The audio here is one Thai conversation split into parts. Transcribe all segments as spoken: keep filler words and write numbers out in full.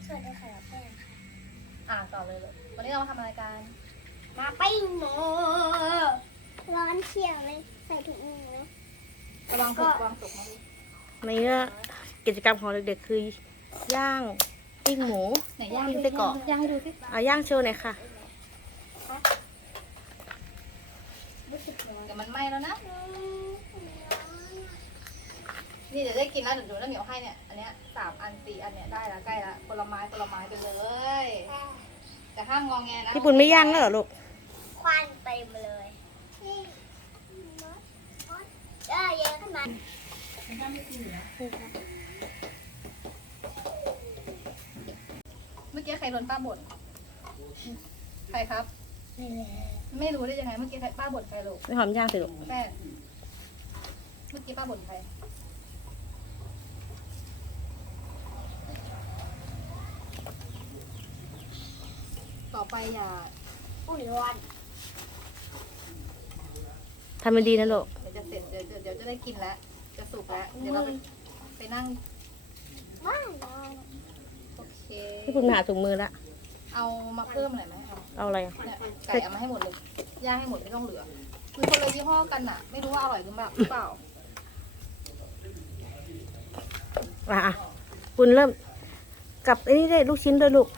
สวัสดีค่ะแป้งค่ะอ่าต่อเลยลูกวันนี้เรามาทำอะไรกันมาปิ้งหมูร้อนเชียวเลยใส่ถุงมือนะระวังสุกระวังสุกนะลูกในเนี้ยกิจกรรมของเด็กๆคือย่างปิ้งหมูไหนย่างปิ้งไส้กรอกย่างให้ดูสิเอาย่างโชว์หน่อยค่ะรู้สึกร้อนเดี๋ยวมันไหม้แล้วนะ นี่เดี๋ยวได้กินแล้วเดี๋ยวหนูจะเหนียวให้เนี่ย อันเนี้ยสามอันสี่อันเนี่ยได้แล้วใกล้ละผลไม้ผลไม้ไปเลย แต่ห้ามงองแงนะพี่ปุณไม่ย่างแล้วเหรอลูกควันเต็มเลยนี่ได้เยอะขึ้นมาเมื่อกี้ใครโดนป้าบ่นใครครับนี่แหละไม่รู้ได้ยังไงเมื่อกี้ใครป้าบ่นใครลูกไม่หอมย่างสิลูกแป้งเมื่อกี้ป้าบ่นใครต่อไปอย่าอุ้ยร้อนทำมันดีนะลูกเดี๋ยวจะเสร็จเดี๋ยวเดี๋ยวเดี๋ยวจะได้กินแล้ว จะสุกแล้ว เดี๋ยวเราไปไปนั่งว้าวร้อนโอเคพี่ปุณหาถุงมือละเอามาเพิ่มหน่อยไหมเอาเอาอะไรอ่ะเนี่ยไก่เอามาให้หมดเลย ย่างให้หมดไม่ต้องเหลือคือคนละยี่ห้อกันอะไม่รู้ว่าอร่อยหรือเปล่าหรือเปล่าอ่ะอ่ะปุณเริ่มกับไอ้นี่ได้ลูกชิ้นด้วยลูก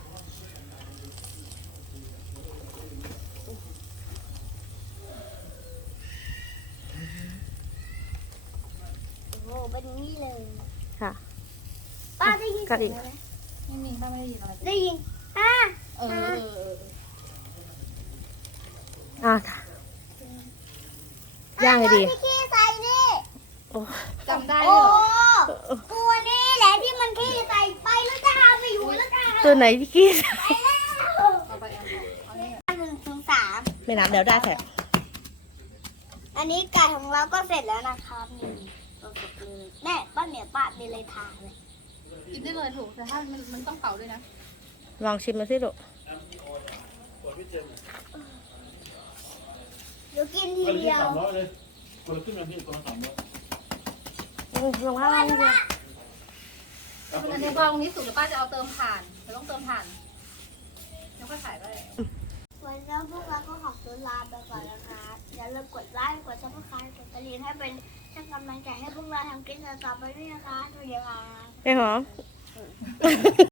โอ้โหเป็นนี่เลยค่ะป้าได้ยินกัดเสีอียกงไหมไม่มีป้าไม่ได้ยินอะไรเลยได้ยินป้าเออเออเออเอออ่ะย่างให้ดีป้ที่ขี้ใส่นี่โอ้จำได้โอ้เหรอตัวนี้แหละที่มันขี้ใส่ไปแล้วจะเอาไปอยู่แล้วจะเอาตัวไหนที่กี้ไปแล้วเอาไปเอาไปเอาเนี่ยหนึ่งถึงสามไม่นับเดี๋ยวได้แถบอันนี้ไก่ของเราก็เสร็จแล้วนะครับนี่ตัวสดเลยแม่ป้าเหนียวป้ามีเลยทานเลยกินได้เลยถูกแต่ถ้ามันมันต้องเป่าด้วยนะลองชิมมาสิลูกเดี๋ยวกินทีคนละเดีที่ยวสามร้อยเลยคนละครึ่งนาทีคนละสามร้อยอืมลงข้างล่างนี่เลยคืออันนี้พอตรงนี้สุกเดี๋ยวป้าจะเอาเติมถ่านเดี๋ยวต้องเติมถ่านแล้วก็ขายได้วันนี้พวกเราก็ขอตัวลาไปก่อนนะครับอย่าลืมกดไลค์กดซับสไครต์กดกระดิ่งให้เป็นให้กำลังใจให้พวกเราทำคลิปต่อไปด้วยนะคะสวัสดีค่ะไม่หอม